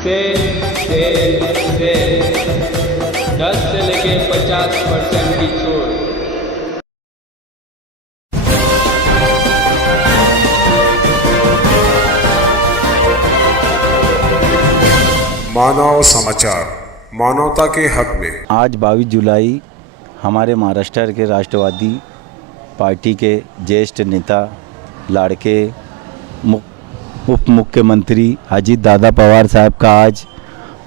से 10 से लेके 50% की छूट। मानव समाचार, मानवता के हक में। आज 22 जुलाई हमारे महाराष्ट्र के राष्ट्रवादी पार्टी के ज्येष्ठ नेता लाड़के उप मुख्यमंत्री अजीत दादा पवार साहब का आज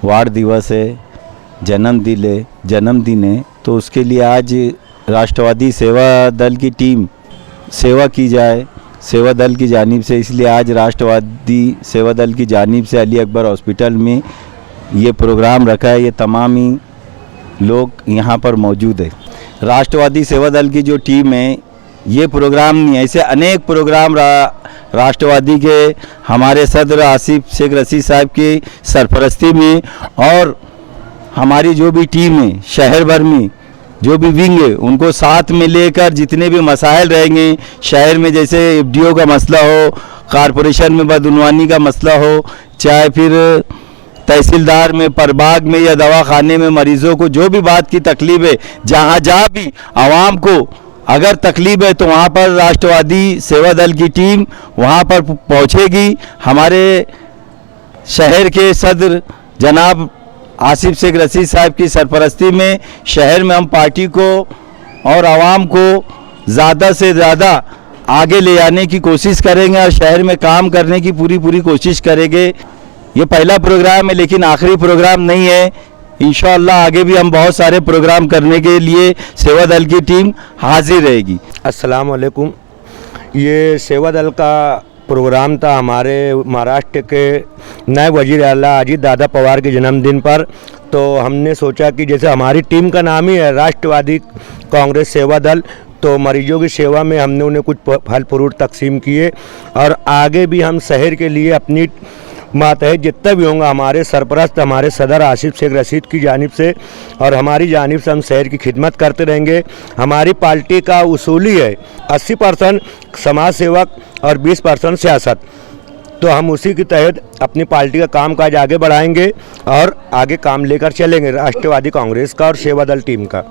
वार दिवस है, जन्मदिन है। तो उसके लिए आज राष्ट्रवादी सेवा दल की टीम सेवा की जाए सेवा दल की जानिब से, इसलिए आज राष्ट्रवादी सेवा दल की जानिब से अली अकबर हॉस्पिटल में ये प्रोग्राम रखा है। ये तमाम ही लोग यहाँ पर मौजूद है। राष्ट्रवादी सेवा दल की जो टीम है, ये प्रोग्राम नहीं, ऐसे अनेक प्रोग्राम राष्ट्रवादी के हमारे सदर आसिफ शेख रशीद साहब की सरपरस्ती में और हमारी जो भी टीम है शहर भर में जो भी विंग है उनको साथ में लेकर जितने भी मसाइल रहेंगे शहर में, जैसे एफडीओ का मसला हो, कारपोरेशन में बदउनवानी का मसला हो, चाहे फिर तहसीलदार में, परबाग में या दवाखाने में मरीजों को जो भी बात की तकलीफ है, जहाँ भी आवाम को अगर तकलीफ है तो वहाँ पर राष्ट्रवादी सेवा दल की टीम वहाँ पर पहुँचेगी। हमारे शहर के सदर जनाब आसिफ शेख रशीद साहब की सरपरस्ती में शहर में हम पार्टी को और आवाम को ज़्यादा से ज़्यादा आगे ले आने की कोशिश करेंगे और शहर में काम करने की पूरी कोशिश करेंगे। ये पहला प्रोग्राम है लेकिन आखिरी प्रोग्राम नहीं है। इंशाअल्लाह आगे भी हम बहुत सारे प्रोग्राम करने के लिए सेवा दल की टीम हाजिर रहेगी। अस्सलाम वालेकुम। ये सेवा दल का प्रोग्राम था हमारे महाराष्ट्र के नए वजीर आला अजीत दादा पवार के जन्मदिन पर। तो हमने सोचा कि जैसे हमारी टीम का नाम ही है राष्ट्रवादी कांग्रेस सेवा दल, तो मरीजों की सेवा में हमने उन्हें कुछ फल फ्रूट तकसीम किए और आगे भी हम शहर के लिए अपनी मातहत जितना भी होंगे हमारे सरपरस्त हमारे सदर आसिफ शेख रशीद की जानिब से और हमारी जानिब से हम शहर की खिदमत करते रहेंगे। हमारी पार्टी का उसूली है 80% समाज सेवक और 20% सियासत। तो हम उसी के तहत अपनी पार्टी का कामकाज आगे बढ़ाएंगे और आगे काम लेकर चलेंगे राष्ट्रवादी कांग्रेस का और सेवा दल टीम का।